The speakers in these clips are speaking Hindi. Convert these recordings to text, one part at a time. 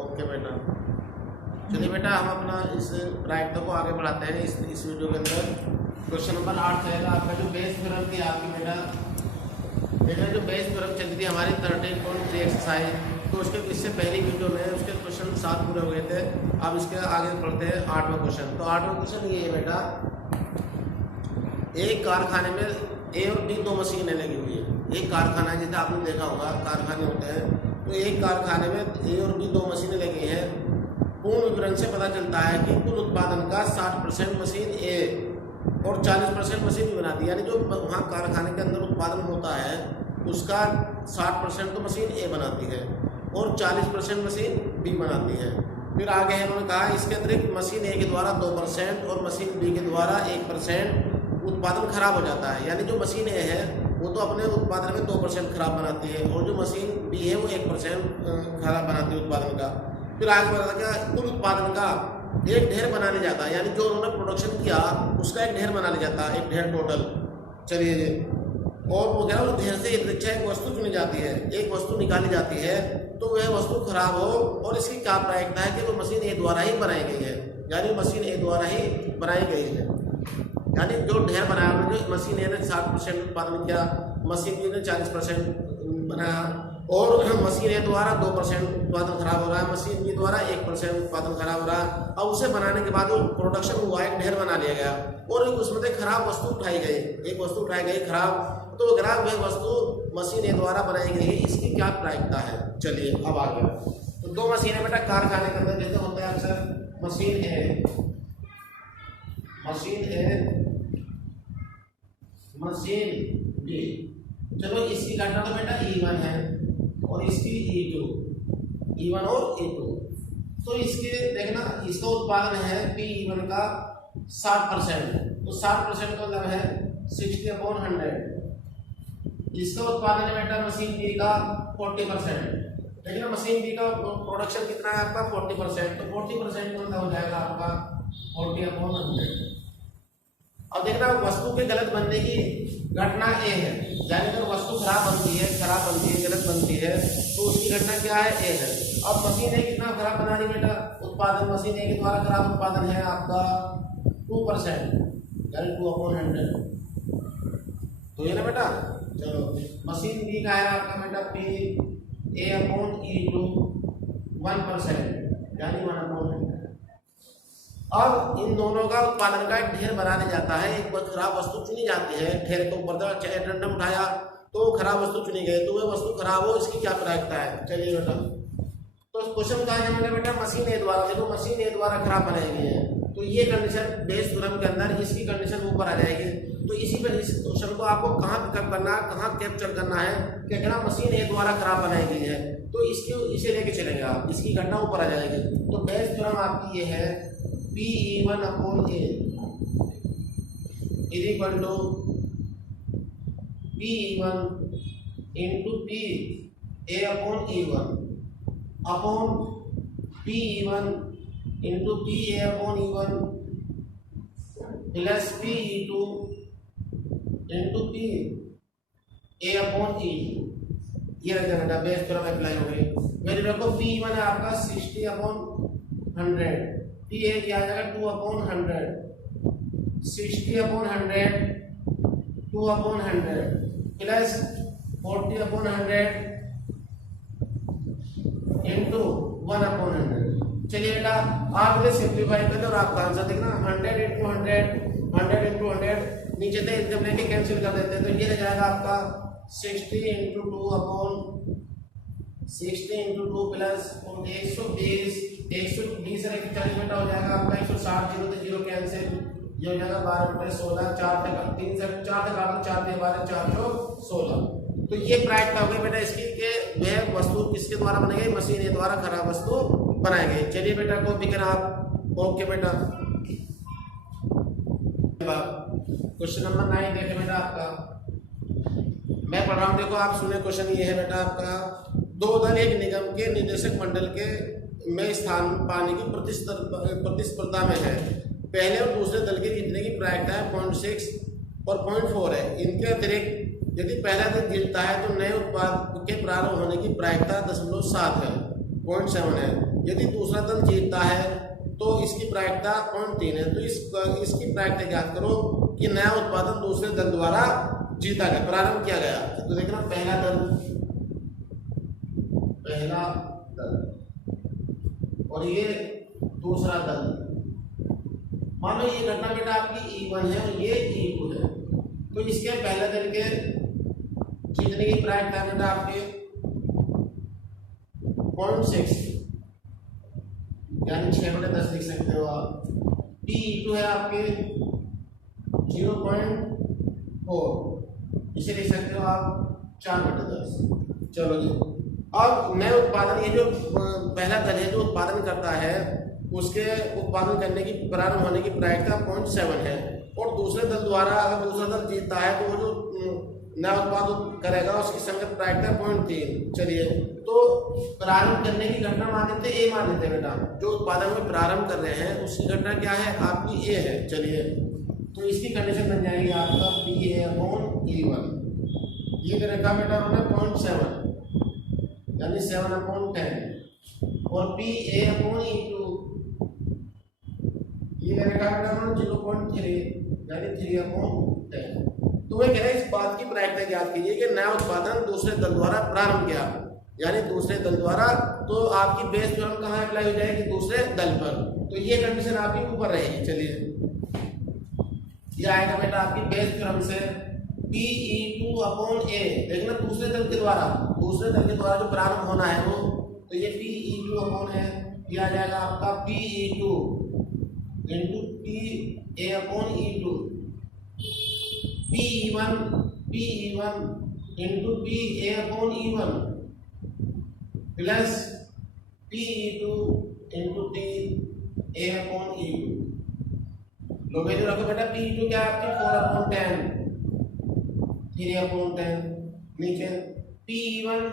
ओके बेटा। चलिए बेटा हम अपना इस प्रायिकता को आगे बढ़ाते हैं। इस वीडियो के अंदर क्वेश्चन नंबर 8 रहेगा आपका। जो बेस थ्योरम थी आपकी बेटा जो बेस थ्योरम चलती थी हमारी 13.3 एक्सरसाइज, तो उसके इससे पहली वीडियो में उसके क्वेश्चन 7 पूरे हो गए थे। अब इसके आगे पढ़ते हैं 8वां क्वेश्चन। तो 8वां क्वेश्चन ये है बेटा, एक कारखाने में ए और बी दो मशीनें लगी हुई है। एक कारखाना जैसे आपने देखा होगा कारखाने होते हैं, तो एक कारखाने में ए और बी दो मशीनें लगी हैं। पूर्ण विवरण से पता चलता है कि कुल उत्पादन का 60% मशीन ए और 40% मशीन बी बनाती है। यानी जो वहाँ कारखाने के अंदर उत्पादन होता है उसका 60% तो मशीन ए बनाती है और 40% मशीन बी बनाती है। फिर आगे उन्होंने कहा इसके अतिरिक्त मशीन ए के द्वारा 2% और मशीन बी के द्वारा 1% उत्पादन खराब हो जाता है। यानी जो मशीन ए है वो तो अपने उत्पादन में 2% खराब बनाती है और जो मशीन बी है वो 1% खराब बनाती है उत्पादन का। फिर आगे बढ़ा क्या, कुल उत्पादन का एक ढेर बना लिया जाता है। यानी जो उन्होंने प्रोडक्शन किया उसका एक ढेर बना लिया जाता है, एक ढेर टोटल। चलिए, और वो क्या उस ढेर से एक वस्तु चुनी जाती है, एक वस्तु निकाली जाती है, तो वह वस्तु खराब हो और इसकी क्या प्रायिकता है कि वो मशीन ए द्वारा ही बनाई गई है। यानी मशीन ए द्वारा ही बनाई गई है। यानी जो ढेर बनाया जो मशीन ए ने 60% उत्पादन किया, मशीन बी ने 40% बनाया और मशीन ए द्वारा 2% उत्पादन खराब हो रहा है, मशीन बी द्वारा 1% उत्पादन खराब हो रहा है। अब उसे बनाने के बाद जो प्रोडक्शन हुआ एक ढेर बना लिया गया और उसमें से खराब वस्तु उठाई गई, एक वस्तु उठाई गई खराब, तो खराब वह वस्तु मशीन ए द्वारा बनाई गई है, इसकी क्या प्रायिकता है। चलिए अब आगे, तो दो मशीनें बेटा कारखाने के अंदर जैसे होता है अक्सर, मशीन ए मशीन बी। चलो इसकी घटना तो बेटा E1 है और इसकी E1 और E2। तो इसके देखना इसका उत्पादन है P1 का 60%, तो 60% का मतलब है 60/100। इसका उत्पादन है बेटा मशीन बी का 40%। देखना मशीन बी का प्रोडक्शन कितना है आपका 40%, तो 40% का मतलब हो जाएगा आपका 40/100। अब देखना वस्तु के गलत बनने की घटना ए है, यानी अगर वस्तु खराब बनती है गलत बनती है तो उसकी घटना क्या है ए है। अब मशीन ए कितना खराब बना रही बेटा, उत्पादन मशीन ए के द्वारा खराब उत्पादन है आपका 2%, यानी 2/100। तो ये ना बेटा। चलो मशीन बी का है आपका बेटा P/E2 1%, यानी 1/100। अब इन दोनों का उत्पादन का एक ढेर बना लिया जाता है, एक खराब वस्तु चुनी जाती है, ढेर के ऊपर रैंडम उठाया तो खराब वस्तु चुनी गई, तो वह वस्तु खराब हो इसकी क्या प्रायिकता है। चलिए बेटा, तो क्वेश्चन कहा जाएगा बेटा मशीन ए द्वारा, देखो मशीन ए द्वारा खराब बनाई गई है, तो ये कंडीशन बेस थ्योरम के अंदर इसकी कंडीशन ऊपर आ जाएगी। तो इसी पर इस क्वेश्चन को आपको कहाँ पिकअप करना है, कहाँ कैप्चर करना है कि अगर मशीन ए द्वारा खराब बनाई गई है तो इसे लेके चलेंगे आप, इसकी घटना ऊपर आ जाएगी। तो बेस थ्योरम आपकी ये है P/E1 is equal to P/E1 into P/A/E1 upon P/E1 into P/A/E1 plus P/E2 into P/A/E2। ये रख देना बेस थ्योरम अप्लाई हो गई। मेरे देखो P/E1 है आपका 60/100, P/A क्या आ जाएगा 2/100, 60/100 2/100 प्लस 40/100 इंटू 1/100। चलिए बेटा आप इसे सिंप्लीफाई कर दो और आपका आंसर देखना 100 इंटू 100 नीचे से जब लेके कैंसिल कर देते हैं तो ये रह जाएगा आपका 60 इंटू 2 प्लस 120 से 40 बेटा हो जाएगा आपका 160, 0 से 0 कैंसिल, ये हो जाएगा 12/16, 4 तक 3 से 4 तक आप 4 से 12 4 तो 16। तो ये प्रायिकता हो गई बेटा इसकी के वह वस्तु किसके द्वारा बनाई गई, मशीन ए द्वारा खराब वस्तु बनाई गई। चलिए बेटा को भी आप ओके बेटा। क्वेश्चन नंबर 9 देखें बेटा आपका, मैं पढ़ रहा हूँ, देखो आप सुने। क्वेश्चन ये है बेटा आपका, दो दल एक निगम के निदेशक मंडल के में स्थान पाने की प्रतिस्पर्धा में है। पहले और दूसरे दल के जीतने की प्रायिकता है 0.6 और 0.4 है। इनके अतिरिक्त यदि पहला दल जीतता है तो नए उत्पाद के प्रारंभ होने की प्रायिकता 0.7 है। 0.7 है। यदि दूसरा दल जीतता है तो इसकी प्रायिकता 0.3 है। तो इसकी प्रायिकता ज्ञात करो कि नया उत्पादन दूसरे दल द्वारा जीता गया, प्रारंभ किया गया। तो देखना पहला दल और ये दूसरा दल। मान लो ये घटना बेटा आपकी E1 है और ये E2 है, तो इसके पहले दल के जीतने की प्रायिकता बेटा आपके 0.6 यानी 6/10 लिख सकते हो आप। P2 है आपके 0.4, इसे लिख सकते हो आप 4/10। चलो जी, अब नए उत्पादन, ये जो पहला दल है जो उत्पादन करता है उसके उत्पादन करने की प्रारंभ होने की प्रायिकता 0.7 है, और दूसरे दल द्वारा अगर दूसरा दल जीतता है तो वो जो नया उत्पादन करेगा उसकी संगत प्रायिकता 0.3। चलिए, तो प्रारंभ करने की घटना मान लेते ए मान लेते बेटा, जो उत्पादन में प्रारंभ कर रहे हैं उसकी घटना क्या है आपकी ए है। चलिए, तो इसकी कंडीशन बन जाएगी आपका PA/E1। ये करेगा बेटा हमने 0.7 यानी 7/10, और PA/E2 ये करेगा बेटा हमने 0.3 यानी 3/10। तो वे कह रहे हैं इस बात की प्रायिकता ज्ञात कीजिए कि नया उत्पादन दूसरे दल द्वारा प्रारंभ किया, यानी दूसरे दल द्वारा, तो आपकी बेस थ्योरम कहाँ अप्लाई हो जाएगी दूसरे दल पर। तो ये कंडीशन आपकी ऊपर रहेगी। चलिए, ये आएगा बेटा आपकी बेस थ्योरम से PE2/A। देखना दूसरे दल के द्वारा जो प्रारंभ होना है वो, तो ये PE2/A, ये आ जाएगा आपका PE2 into PA/E2, PE1 into PA/E1 plus PE2 into PA/E2। Low value रखो बेटा, PE2 क्या है आपकी 4/10, 3/10, नीचे PE1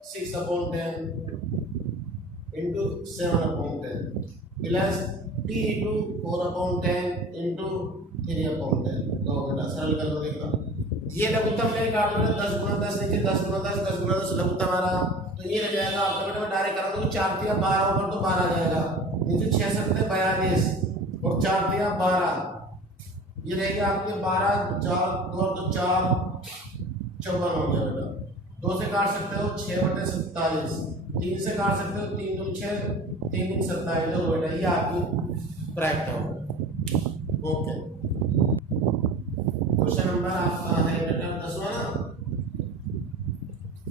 6/10 into 7/10 plus PE2 4/10 into 3/10। लो बेटा सरल कर लो, देखना ये लघुत्तम में काट लो 10 × 10, नीचे 10 × 10, 10 × 10 लघुत्तम आ रहा, तो ये रह जाएगा आपका बेटा। मैं डायरेक्ट करा दूंगा 4 × 12 ऊपर तो 12 आ जाएगा, नीचे 6 7 42 और 4 × 12, ये रहेगा आपके 12 4 2 तो 4 54 हो गया बेटा। 2 से काट सकते हो 6/47, 3 से काट सकते हो 3 2 6, 3 3 27। लो बेटा ये आपकी प्रायिकता हो। ओके, क्वेश्चन नंबर आपका है बेटा 10वां ना।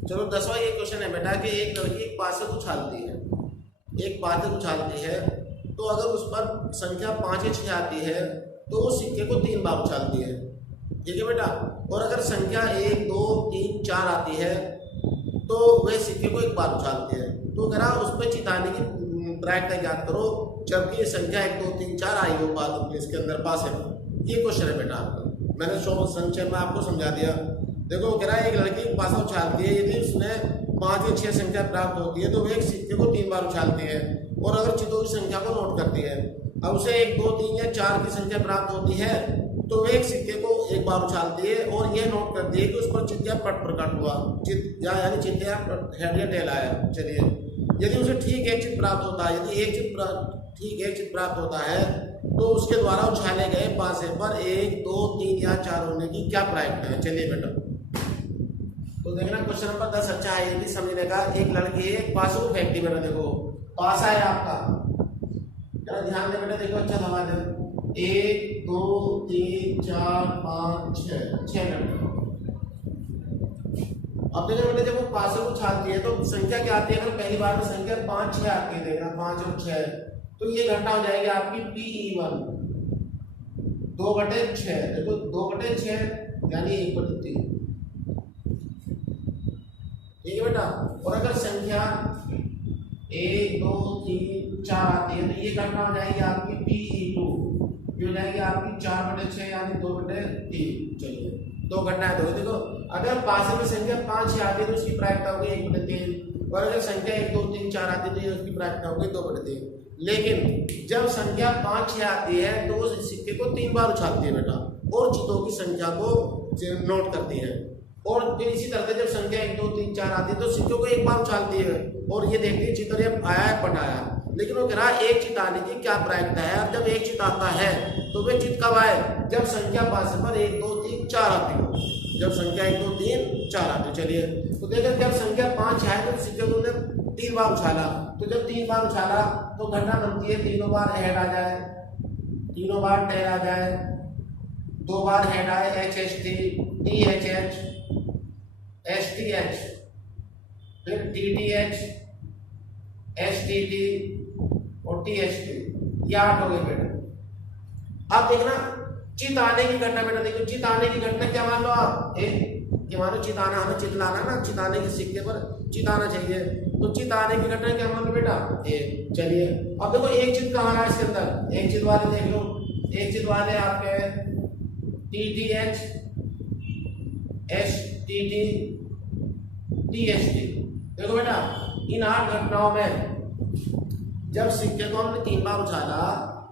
चलो 10वां ये क्वेश्चन है बेटा कि एक लड़की एक पासे उछालती है, तो अगर उस पर संख्या 5 या 6 आती है तो वो सिक्के को 3 बार उछालती है, ठीक है बेटा। और अगर संख्या 1 2 3 4 आती है तो वह सिक्के को 1 बार उछालती है। तो जरा उस पर चिताने की प्रायिकता ज्ञात करो जबकि संख्या 1 2 3 4 आई हो बाद इसके अंदर पासे में। ये क्वेश्चन है बेटा आपका, मैंने संक्षेप में आपको समझा दिया। देखो कह रहा है एक लड़की पासा उछालती है, यदि उसने 5 या 6 संख्या प्राप्त होती है तो वह एक सिक्के को 3 बार उछालती है, और अगर चितों की संख्या को नोट करती है। अब उसे 1 2 3 या 4 की संख्या प्राप्त होती है तो वह एक सिक्के को 1 बार उछालती है और यह नोट करती है कि उस पर चित या पट प्रकट हुआ, चित या यानी चित या हेड या टेल आया। चलिए, यदि उसे ठीक एक चित प्राप्त होता है, यदि एक चित प्राप्त होता है तो उसके द्वारा उछाले गए पासे पर 1 2 3 या 4 होने की क्या प्रायिकता है। चलिए बेटा, तो देखना क्वेश्चन नंबर 10 अच्छा है, ये भी समझने का। एक लड़की है एक पासे को फेंकती बेटा, देखो पासा है आपका, जरा ध्यान दे बेटा, देखो अच्छा दबा दे। 1 2 3 4 5 6 घंटे। अब देखो बेटा जब वो पासे को उछालती है तो संख्या क्या आती है, अगर पहली बार में संख्या 5 6 आती है, देखना 5 और 6, तो ये घटना हो जाएगी आपकी PE1 2/6। देखो 2/6 यानी 1/3, ठीक है बेटा। और अगर संख्या 1 2 3 4 आती है तो ये घटना हो जाएगी आपकी PE2, जो हो जाएगी आपकी 4/6 यानी 2/3। चलिए, 2 घटनाएं दो। देखो अगर पासे में संख्या 5 6 आती है तो उसकी प्रायिकता होगी 1/3, और अगर संख्या 1 2 3 4 आती है तो ये उसकी प्रायिकता होगी 2/3। लेकिन जब संख्या 5 6 आती है तो वो सिक्के को 3 बार उछालती है बेटा, और चितों की संख्या को नोट करती है। और फिर इसी तरह से जब संख्या 1 2 3 4 आती है तो सिक्के को एक बार उछालती है और ये देखती है चित्र ये आया है पटाया। लेकिन वो कह रहा है एक चित आने की क्या प्रायिकता है, और जब एक चित आता है तो वे चित कब आए, जब संख्या पास पर 1 2 3 4 आती हो, जब संख्या 1 2 3 4 आती हो। चलिए तो देखें जब संख्या 5 है तो सिक्के को 3 बार उछाला, तो जब 3 बार उछाला तो घटना बनती है 3 बार हेड आ जाए, 3 बार टेल आ जाए, 2 बार हेड आए H H T T H H H T H, फिर T T H H T T और टी एच टी, ये 8 हो गए बेटा। अब देखना चित आने की घटना बेटा, देखो चित आने की घटना क्या मान लो आप, कि मानो चित आना, हमें चित लाना ना, चित आने के सिक्के पर चित आना चाहिए, तो चित आने की घटना क्या मान लो बेटा ए। चलिए अब देखो एक चित कहाँ रहा है इसके अंदर, एक चित वाले देख लो, एक चित वाले आपके T T H H T T T H T. देखो बेटा इन 8 घटनाओं में जब सिक्के को हमने 3 बार उछाला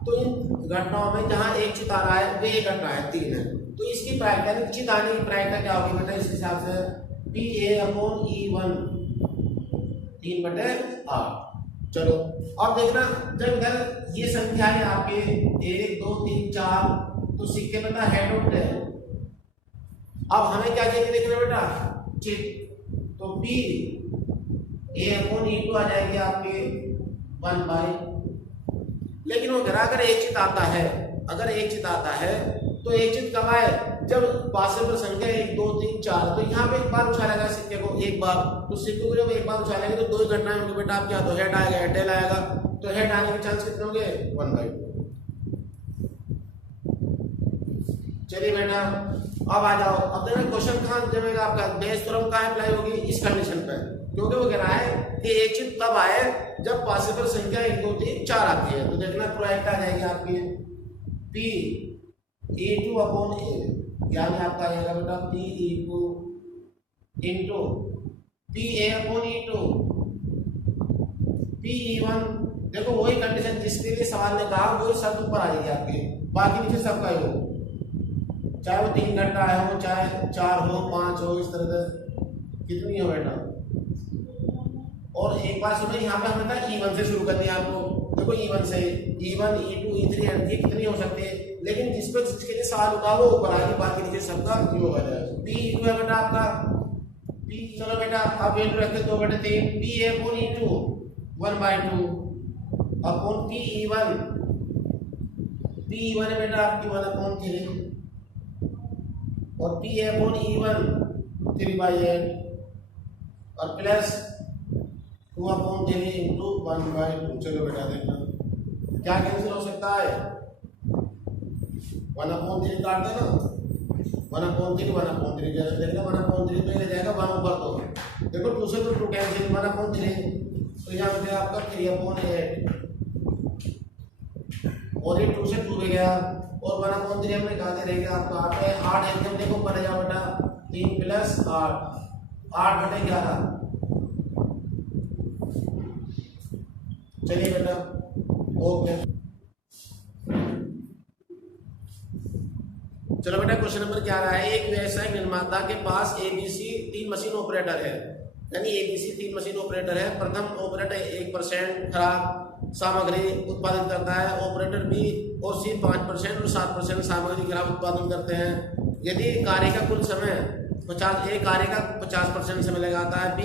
तो इन घटनाओं में जहां एक चित आ रहा है वे एक घटना है 3 है, तो इसकी प्रायिकता चित आने की प्रायिकता क्या होगी बेटा, इस हिसाब से PA/E1 3/8। चलो अब देखना जब इधर ये संख्या है आपके 1 2 3 4 तो सिक्के बेटा हेड और टेल। अब हमें क्या चाहिए देखना बेटा चित, तो PA/E2 आ जाएगी आपके 1/। लेकिन वो अगर एक चित आता है, अगर एक चित आता है तो एक चित कब आए, जब पासे पर संख्या 1 2 3 4, तो यहाँ पे एक बार उछालेगा सिक्के को एक बार, तो सिक्के को जब एक बार उछालेंगे तो 2 घटनाएं होंगी बेटा आप क्या, तो हेड आएगा या टेल आएगा, तो हेड आने के चांस कितने होंगे 1/2। चलिए बेटा अब आ जाओ, अब देखना क्वेश्चन कहाँ जमेगा आपका, बेस थ्योरम कहाँ अप्लाई होगी, इस कंडीशन पे, क्योंकि वो कह रहा है कि एक चित तब आए जब पॉसिबल संख्या 1 2 3 4 आती है, तो देखना प्रायिकता आ जाएगी आपकी PA/E2 यानी आपका आएगा बेटा PE2 इंटू PA/E2 PE1। देखो वही कंडीशन जिसके लिए सवाल ने कहा वही शब्द ऊपर आ जाएगी आपके, बाकी नीचे सबका ही हो, चाहे वो 3 घंटा आया हो, चाहे 4 हो 5 हो, इस तरह से कितनी हो बेटा। और एक बात सुनो, यहाँ पे हमने कहा E1 से शुरू कर दिया आपको, देखो E1 से E1 E2 E3 ये कितनी हो सकती है, लेकिन जिसके लिए सवाल होगा वो ऊपर आगे, बाकी नीचे सबका जीरो हो जाएगा। PE2 है बेटा आपका P, चलो बेटा अब वैल्यू रखते 2/3 PA/E2 1/2 अपॉन PE1 है बेटा आपकी 1/3 और PA/E1 3/8 और प्लस 2/3 इंटू 1/2। चलो बेटा देखना क्या कैंसिल हो सकता है, 1/3 काट देना, 1/3 देखना 1/3 तो ये जाएगा 1 ऊपर, तो देखो 2 से तो 2 कैंसिल, 1/3 तो यहाँ पे आपका 3/8 और ये 2 से 2 हो गया, और 1/3 हमने कहा दे रहेगा आपका 8 है, 8 एकदम देखो ऊपर जाओ बेटा 3 + 8 8/11। चलिए बेटा ओके। चलो बेटा क्वेश्चन नंबर 11 है, एक व्यवसायिक निर्माता के पास ABC 3 मशीन ऑपरेटर है, यानी ABC 3 मशीन ऑपरेटर है। प्रथम ऑपरेटर 1% खराब सामग्री उत्पादन करता है, ऑपरेटर B और C 5% और 7% सामग्री खराब उत्पादन करते हैं। यदि कार्य का कुल समय 50, A कार्य का 50% समय लगाता है, B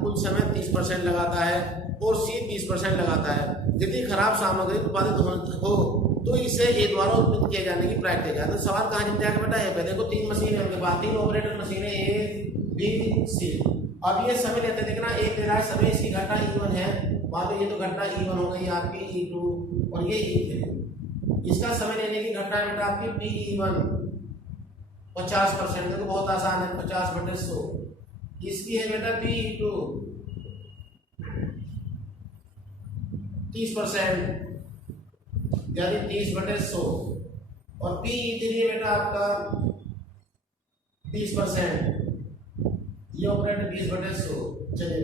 कुल समय 30% लगाता है और C 20% लगाता है। यदि खराब सामग्री उत्पादित हो तो इसे A द्वारा उत्पादित किए जाने की प्रायिकता है। तो सवाल कहाँ जीत जाएगा बेटा, ए पे देखो 3 मशीन है उनके पास, 3 ऑपरेटर मशीन है A B C। अब ये समय लेते देखना, एक दे रहा है समय, इसकी घटना E1 है, मान लो ये तो घटना E1 हो गई आपकी E2 और ये E3, इसका समय लेने की घटना है बेटा आपकी PE1 50%, देखो बहुत आसान है 50/100। इसकी है बेटा PE2 30% यानी 30/100 और PE3 है बेटा आपका 20%, ये ऑपरेटर 20/100। चलिए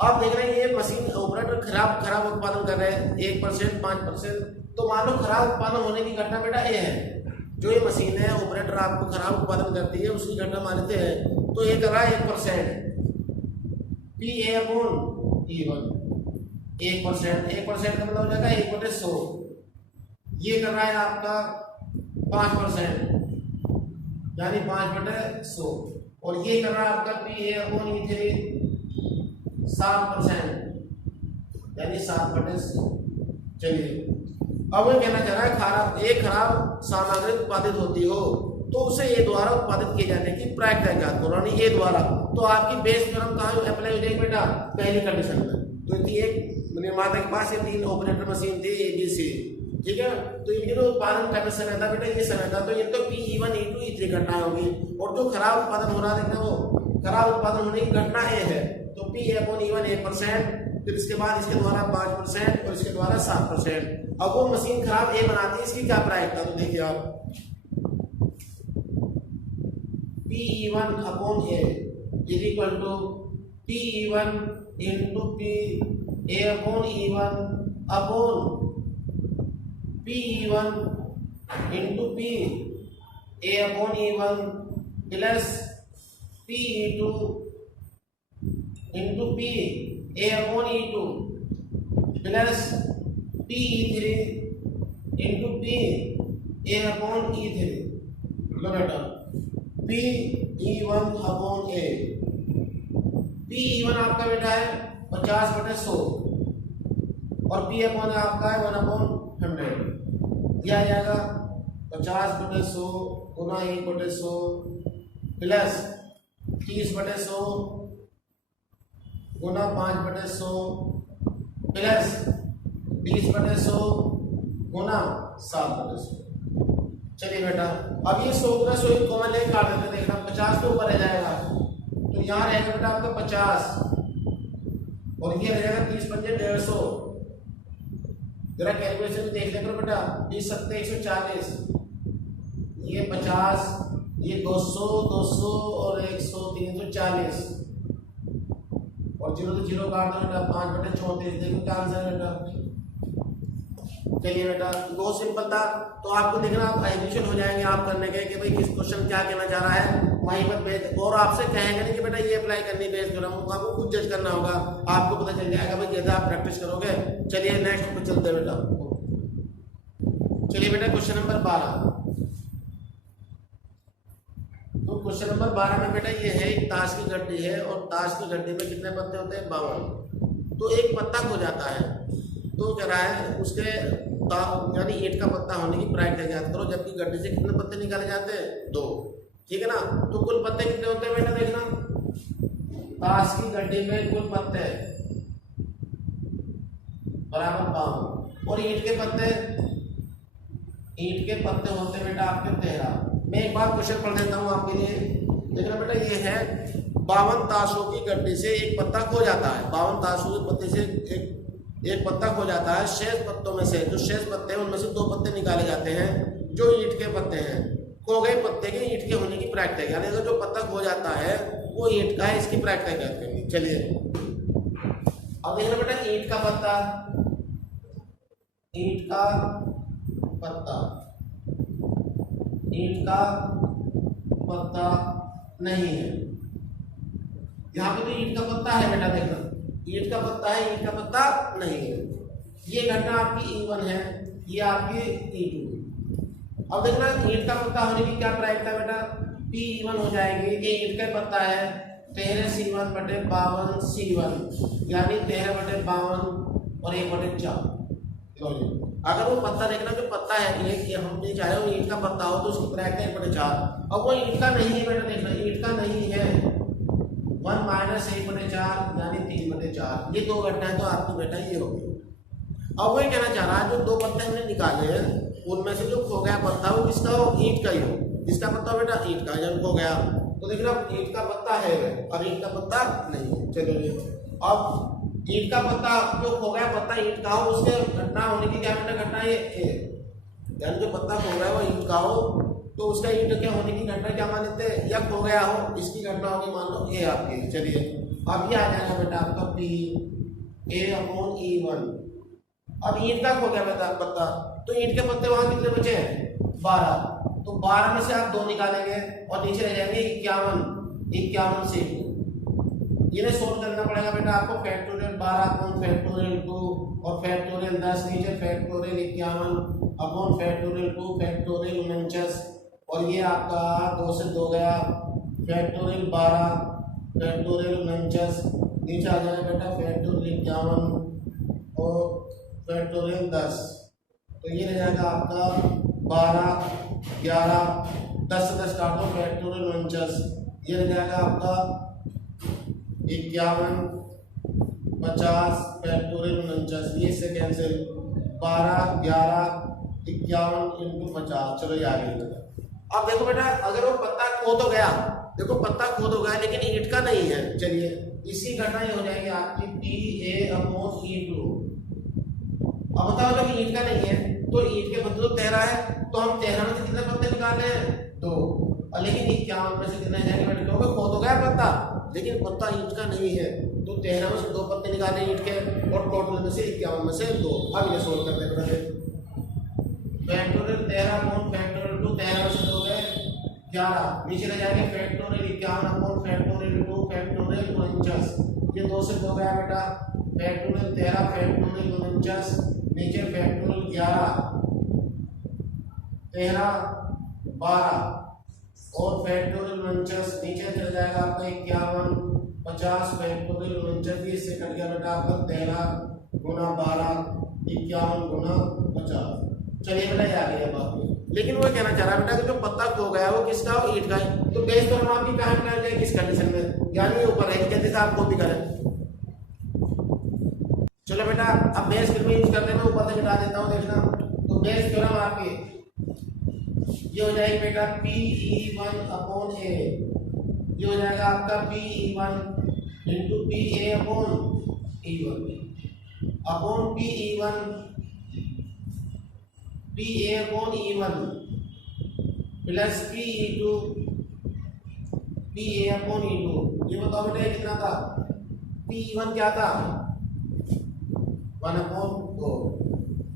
अब देख रहे हैं ये मशीन ऑपरेटर खराब उत्पादन कर रहे हैं 1% 5%, तो मान लो खराब उत्पादन होने की घटना बेटा ये है, जो ये मशीन है ऑपरेटर आपको खराब उत्पादन करती है उसकी घटना मान लेते हैं, तो ये कर रहा है 1%, पी ए अपॉन E1 1%, 1% का मतलब हो जाएगा 1/100। ये कर रहा है आपका 5% यानी 5/100, और ये कर रहा है आपका पी ए अपॉन E3 7% यानी 7/100। चलिए अब वो कहना चाह रहा है एक खराब सामग्री उत्पादित होती हो तो उसे ए द्वारा उत्पादित किए जाने की प्रायिकता ज्ञात करो, यानी ए द्वारा। तो आपकी बेस थ्योरम कहाँ अप्लाई हो जाएगी बेटा? पहली कंडीशन में। तो एक निर्माता के पास ये 3 ऑपरेटर मशीन थी ABC, ठीक है। तो इनके जो उत्पादन करने समय था बेटा ये समय था, तो ये तो P E1 E2 E3 घटनाएं होगी, और जो खराब उत्पादन हो रहा है देखना, वो खराब उत्पादन होने की घटना ए है। तो P अपॉन E1 1%, फिर इसके बाद इसके द्वारा 5% और इसके द्वारा 7%। अब वो मशीन खराब ए बनाती है, इसकी क्या प्रायिकता? तो देखिए आप P1 upon A is equal to P1 into P A upon E1 upon P1 into P A upon E1 plus P2 into P A upon E2 plus P3 into P A upon E3। लो बेटा P1 अपॉन A, P1 आपका बेटा है 50/100 और P अपॉन आपका है 1/100। यह आ जाएगा 50/100 गुना 1/100 प्लस 30/100 गुना 5/100 प्लस 20/100 गुना 7/100। चलिए बेटा अब ये 100 का 100 कॉमन लेके काट देते, देखना 50 तो ऊपर रह जाएगा, तो यहाँ रहेगा बेटा आपका 50 और ये रहेगा 30 पंजे 150। जरा कैलकुलेशन में देख लेकर बेटा 20 सत्ते 140, ये 50, ये 200 200 और 100 340 और 0 तो 0 काट दो बेटा 5/34। देखो क्या आंसर है बेटा। चलिए बेटा बहुत सिंपल था, तो आपको देखना आप एडमिशन हो जाएंगे आप करने के कि भाई किस क्वेश्चन क्या कहना चाह रहा है वहीं पर बेस, और आपसे कहेंगे नहीं कि बेटा ये अप्लाई करनी बेस थ्योरम, आपको खुद जज करना होगा, आपको पता चल जाएगा भाई जैसे आप प्रैक्टिस करोगे। चलिए नेक्स्ट पे चलते हैं बेटा। चलिए बेटा क्वेश्चन नंबर 12। तो क्वेश्चन नंबर 12 में बेटा ये है एक ताश की गड्डी है और ताश की गड्डी में कितने पत्ते होते हैं? 52। तो एक पत्ता खो जाता है, तो कह रहा है उसके यानी ईंट का पत्ता होने की प्रायिकता ज्ञात करो, जबकि गड्ढे से कितने पत्ते निकाले जाते हैं? 2, ठीक है ना। तो कुल पत्ते कितने होते हैं बेटा? देखना ताश की गड्ढे में कुल पत्ते बराबर 52 और ईंट के पत्ते होते हैं बेटा आपके 13। मैं एक बार क्वेश्चन पढ़ देता हूँ आपके लिए। देखना बेटा ये है 52 ताशों की गड्ढे से एक पत्ता खो जाता है, 52 ताशों के पत्ते से एक पत्ता खो जाता है। शेष पत्तों में से जो शेष पत्ते हैं उनमें से 2 पत्ते निकाले जाते हैं जो ईंट के पत्ते हैं। खो गए पत्ते के ईंट के होने की प्रायिकता, यानी अगर जो पत्ता खो जाता है वो ईंट का है, इसकी प्रायिकता ज्ञात करनी। चलिए अब देखना बेटा ईंट का पत्ता नहीं है, यहाँ पे तो ईंट का पत्ता है बेटा, देखना ईंट का पत्ता है, ईंट का पत्ता नहीं है। ये घटना आपकी E1 है, ये आपकी E2। अब देखना ईंट का पत्ता होने की क्या प्रायिकता बेटा? P1 हो जाएगी, ये ईंट का पत्ता है 13C1/52 C1 यानी 13/52 और 1/4। अगर वो पत्ता देखना जो पत्ता है ये हम नहीं चाहे वो ईंट का पत्ता हो तो उसकी प्रायिकता 1/4। अब वो ईंट का नहीं है बेटा, देखना ईंट का नहीं है 1 - 1/4 यानी 3/4। ये 2 घटनाएं तो आपकी बेटा ये हो गई। अब वो कहना चाह रहा है जो 2 पत्ते हमने निकाले हैं उनमें से जो खो गया पत्ता वो किसका हो? ईंट का ही हो। किसका पत्ता बेटा? ईंट का। जब खो गया तो देखना ईंट का पत्ता है और ईंट का पत्ता नहीं है। चलिए अब ईंट का पत्ता जो खो गया पत्ता ईंट का हो उसके घटना होने की क्या बेटा? घटना ये यानी जो पत्ता खो गया वो ईंट का हो तो उसका ईंट क्या होने की घटना क्या मान लेते हैं? या खो गया हो इसकी घटना होगी मान लो ए आपकी। चलिए अब ये आ जाएगा बेटा आपका P A/E1। अब ईंट का खो गया बेटा पत्ता, तो ईंट के पत्ते वहां कितने बचे हैं? 12। तो 12 में से आप 2 निकालेंगे और नीचे रह जाएंगे 51 से 2। इन्हें सोल्व करना पड़ेगा बेटा आपको। फैक्टोरियल 12 अपॉन फैक्टोरियल 2 और फैक्टोरियल 10 नीचे फैक्टोरियल 51 अपॉन फैक्टोरियल 2 फैक्टोरियल 49 और ये आपका 2 से 2 गया फैक्टोरियल 12 फैक्टोरियल 49 नीचे आ जाएगा बेटा फैक्टोरियल 51 और फैक्टोरियल 10। तो ये रह जाएगा आपका 12 11 10 से 10 काटो फैक्टोरियल 49 ये रह जाएगा आपका 51 50 फैक्टोरियल 49 ये से कैंसिल 12 11 51 इंटू 50। चलो ये आ गई। अब देखो बेटा अगर वो पत्ता खो तो गया, देखो पत्ता खो तो गया लेकिन ईंट का नहीं है। चलिए इसी घटना ये हो जाएगी आपकी PA अपॉन E2। अब बताओ जब ईंट का नहीं है तो ईंट के बदले तो 13 है तो हम 13 में से कितने पत्ते निकाले हैं 2 और लेकिन 51 में से कितने जाएंगे बेटा क्योंकि खो तो गया पत्ता लेकिन पत्ता ईंट का नहीं है तो 13 में से 2 पत्ते निकाले ईंट के और टोटल में से 51 में से 2। अब ये सोल्व करते हैं बेटा। फैक्टोरियल 13 अपॉन फैक्टोरियल 2 13 में से 2 गए 11 नीचे रह जाएंगे फैक्टोरियल 51 अपॉन फैक्टोरियल 2 फैक्टोरियल 49 ये 2 से 2 गया बेटा फैक्टोरियल 13 फैक्टोरियल 49 नीचे फैक्टोरियल 11 13 12 और फैक्टोरियल 49 नीचे चल जाएगा आपका 51 50 फैक्टोरियल 49 इससे कट गया बेटा आपका 13 गुना 12 51 गुना 50। चलिए बेटा ये आ गया बात। लेकिन वो कहना चाह रहा है बेटा कि जो पत्ता खो गया वो किसका हो ईंट का है तो बेस पर आपकी कहां बनाई जाएगी इस कंडीशन में यानी ऊपर है कहते आप कॉपी करें। चलो बेटा अब बेस फिर यूज करते हैं ऊपर से मिटा देता हूं देखना। तो बेस थ्योरम आपकी ये हो जाएगी बेटा PE1 अपॉन A ये हो जाएगा आपका PE1 into PA upon E1 upon PE1 PA upon E1 plus PE2 PA upon E2। ये बताओ बेटा कितना था PE1 क्या था 1 अपॉन 2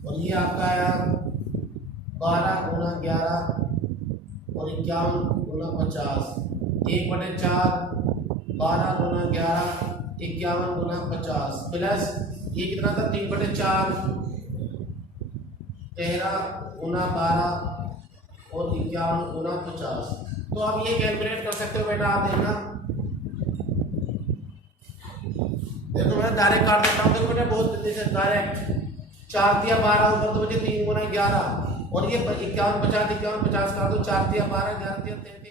और ये आपका आया 12 गुना 11 और 51 गुना 50 1/4 12 गुना 11 51 गुना 50 प्लस ये कितना था 3/4 13 गुना 12 और 51 गुना 50। तो आप ये कैलकुलेट कर सकते हो बेटा आप देखना। देखो मैं डायरेक्ट काट देता हूँ। देखो बेटा बहुत जल्दी से डायरेक्ट 4 दिया 12 ऊपर तो मुझे 3 गुना 11 और ये 51 50 51 50 का तो 4 दिया 12 11 दिया 13।